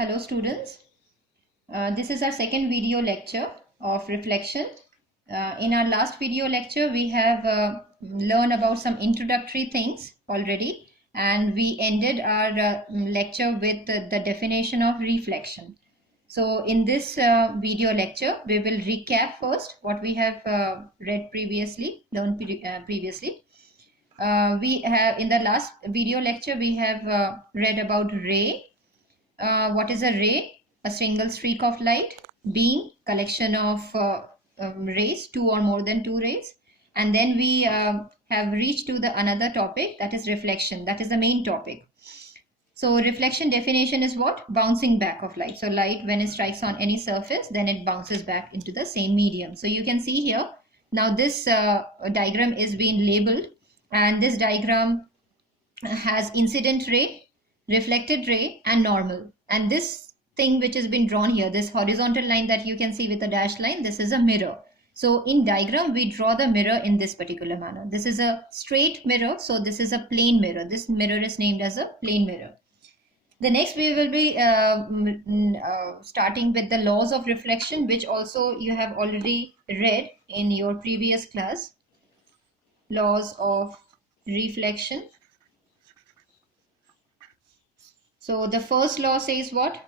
Hello students, this is our second video lecture of reflection. In our last video lecture we have learned about some introductory things already, and we ended our lecture with the definition of reflection. So in this video lecture we will recap first what we have learned previously. We have in the last video lecture we have read about ray. What is a ray? A single streak of light. Beam, collection of rays, two or more than two rays. And then we have reached to the another topic, that is reflection. That is the main topic. So reflection definition is what? Bouncing back of light. So light, when it strikes on any surface, then it bounces back into the same medium. So you can see here, now this diagram is being labeled, and this diagram has incident ray, reflected ray and normal. And this thing which has been drawn here, this horizontal line that you can see with a dashed line, this is a mirror. So in diagram we draw the mirror in this particular manner. This is a straight mirror, so this is a plane mirror. This mirror is named as a plane mirror. The next we will be starting with the laws of reflection, which also you have already read in your previous class. Laws of reflection. So the first law says what?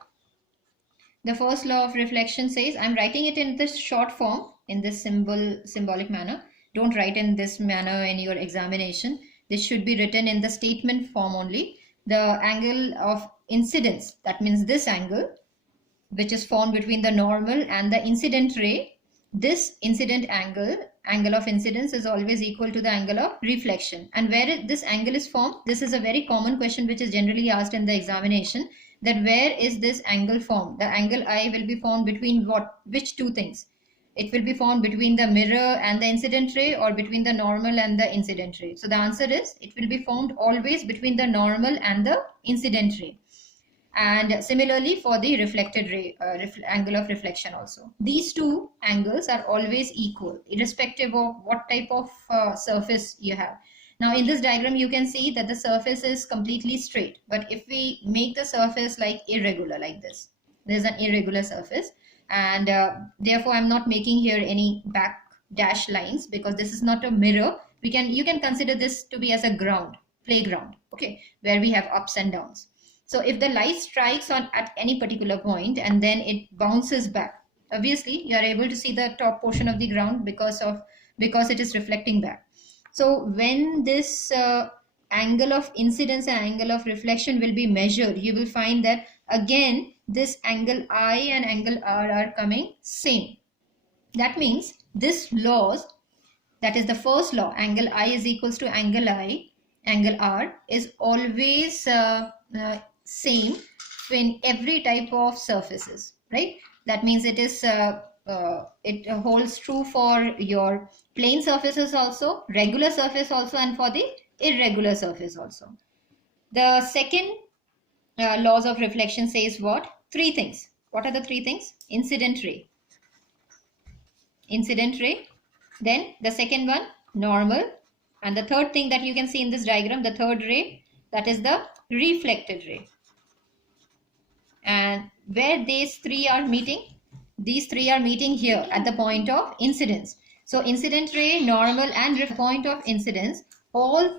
The first law of reflection says, I'm writing it in this short form, in this symbolic manner. Don't write in this manner in your examination. This should be written in the statement form only. The angle of incidence, that means this angle, which is formed between the normal and the incident ray. This incident angle of incidence is always equal to the angle of reflection. And where this angle is formed, this is a very common question which is generally asked in the examination, that where is this angle formed? The angle I will be formed between which two things? It will be formed between the mirror and the incident ray, or between the normal and the incident ray. So the answer is, it will be formed always between the normal and the incident ray. And similarly for the reflected ray, angle of reflection also. These two angles are always equal, irrespective of what type of surface you have. Now in this diagram you can see that the surface is completely straight, but if we make the surface like irregular, like this, there's an irregular surface, and therefore I'm not making here any back dash lines, because this is not a mirror. You can consider this to be as a playground, okay, where we have ups and downs. So if the light strikes at any particular point and then it bounces back, obviously you are able to see the top portion of the ground because it is reflecting back. So when this angle of incidence and angle of reflection will be measured, you will find that again this angle I and angle R are coming same. That means this laws, that is the first law, angle I is equals to angle I, angle R is always same in every type of surfaces, right? That means it is it holds true for your plane surfaces also, regular surface also, and for the irregular surface also. The second laws of reflection says what? Three things. What are the three things? Incident ray, then the second one, normal, and the third thing that you can see in this diagram, the third ray, that is the reflected ray. And where these three are meeting? These three are meeting here at the point of incidence. So incident ray, normal, and point of incidence, all